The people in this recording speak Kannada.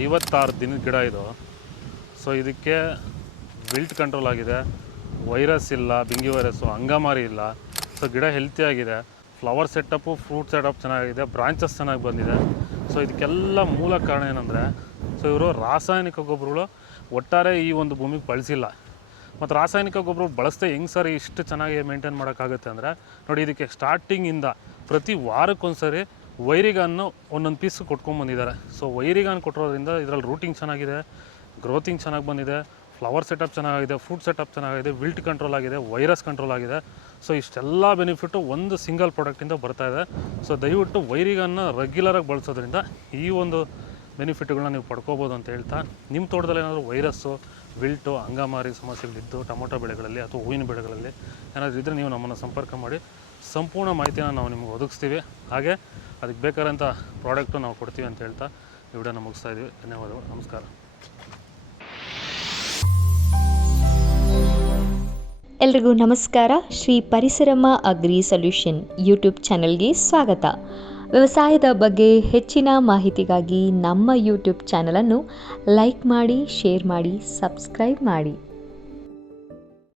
ಐವತ್ತಾರು ದಿನದ ಗಿಡ ಇದು. ಸೊ ಇದಕ್ಕೆ ಬಿಲ್ಟ್ ಕಂಟ್ರೋಲ್ ಆಗಿದೆ. ವೈರಸ್ ಇಲ್ಲ, ಬಿಂಗಿ ವೈರಸ್ಸು ಅಂಗಮಾರಿ ಇಲ್ಲ. ಸೊ ಗಿಡ ಹೆಲ್ತಿಯಾಗಿದೆ ಫ್ಲವರ್ ಸೆಟಪ್ಪು ಫ್ರೂಟ್ ಸೆಟಪ್ ಚೆನ್ನಾಗಿದೆ. ಬ್ರಾಂಚಸ್ ಚೆನ್ನಾಗಿ ಬಂದಿದೆ. ಸೊ ಇದಕ್ಕೆಲ್ಲ ಮೂಲ ಕಾರಣ ಏನಂದರೆ ಸೊ ಇವರು ರಾಸಾಯನಿಕ ಗೊಬ್ಬರಗಳು ಒಟ್ಟಾರೆ ಈ ಒಂದು ಭೂಮಿಗೆ ಬಳಸಿಲ್ಲ. ಮತ್ತು ರಾಸಾಯನಿಕ ಗೊಬ್ಬರ ಬಳಸದೆ ಹೆಂಗೆ ಸರಿ ಇಷ್ಟು ಚೆನ್ನಾಗಿ ಮೇಂಟೈನ್ ಮಾಡೋಕ್ಕಾಗುತ್ತೆ ಅಂದರೆ, ನೋಡಿ, ಇದಕ್ಕೆ ಸ್ಟಾರ್ಟಿಂಗಿಂದ ಪ್ರತಿ ವಾರಕ್ಕೊಂದ್ಸರಿ ವೈರಿಗಾನ್ನು ಒಂದೊಂದು ಪೀಸ್ ಕೊಟ್ಕೊಂಡ್ಬಂದಿದ್ದಾರೆ ಸೊ ವೈರಿಗಾನ್ ಕೊಟ್ಟಿರೋದ್ರಿಂದ ಇದರಲ್ಲಿ ರೂಟಿಂಗ್ ಚೆನ್ನಾಗಿದೆ ಗ್ರೋತಿಂಗ್ ಚೆನ್ನಾಗಿ ಬಂದಿದೆ ಫ್ಲವರ್ ಸೆಟಪ್ ಚೆನ್ನಾಗಿದೆ ಫ್ರೂಟ್ ಸೆಟಪ್ ಚೆನ್ನಾಗಿದೆ ವಿಲ್ಟ್ ಕಂಟ್ರೋಲ್ ಆಗಿದೆ ವೈರಸ್ ಕಂಟ್ರೋಲ್ ಆಗಿದೆ. ಸೊ ಇಷ್ಟೆಲ್ಲ ಬೆನಿಫಿಟ್ಟು ಒಂದು ಸಿಂಗಲ್ ಪ್ರಾಡಕ್ಟಿಂದ ಬರ್ತಾ ಇದೆ. ಸೊ ದಯವಿಟ್ಟು ವೈರಿಗನ್ನು ರೆಗ್ಯುಲರಾಗಿ ಬಳಸೋದ್ರಿಂದ ಈ ಒಂದು ಬೆನಿಫಿಟ್ಗಳನ್ನ ನೀವು ಪಡ್ಕೋಬೋದು ಅಂತ ಹೇಳ್ತಾ, ನಿಮ್ಮ ತೋಟದಲ್ಲಿ ಏನಾದರೂ ವೈರಸ್ಸು, ವಿಲ್ಟು ಅಂಗಮಾರಿ ಸಮಸ್ಯೆಗಳಿದ್ದು, ಟೊಮೊಟೊ ಬೆಳೆಗಳಲ್ಲಿ ಅಥವಾ ಹೂವಿನ ಬೆಳೆಗಳಲ್ಲಿ ಏನಾದರೂ ಇದ್ದರೆ ನೀವು ನಮ್ಮನ್ನು ಸಂಪರ್ಕ ಮಾಡಿ. ಸಂಪೂರ್ಣ ಮಾಹಿತಿಯನ್ನು ನಾವು ನಿಮ್ಗೆ ಒದಗಿಸ್ತೀವಿ. ಹಾಗೆ ಅದಕ್ಕೆ ಬೇಕಾದಂಥ ಪ್ರಾಡಕ್ಟು ನಾವು ಕೊಡ್ತೀವಿ ಅಂತ ಹೇಳ್ತಾ ಈ ವಿಡಿಯೋನ ಮುಗಿಸ್ತಾ ಇದ್ದೀವಿ. ಧನ್ಯವಾದಗಳು. ನಮಸ್ಕಾರ. ಎಲ್ರಿಗೂ ನಮಸ್ಕಾರ. Shri Parisarama agri solution YouTube ಚಾನಲ್ಗೆ ಸ್ವಾಗತ. ವ್ಯವಸಾಯದ ಬಗ್ಗೆ ಹೆಚ್ಚಿನ ಮಾಹಿತಿಗಾಗಿ ನಮ್ಮ ಯೂಟ್ಯೂಬ್ ಚಾನಲನ್ನು ಲೈಕ್ ಮಾಡಿ ಶೇರ್ ಮಾಡಿ ಸಬ್ಸ್ಕ್ರೈಬ್ ಮಾಡಿ.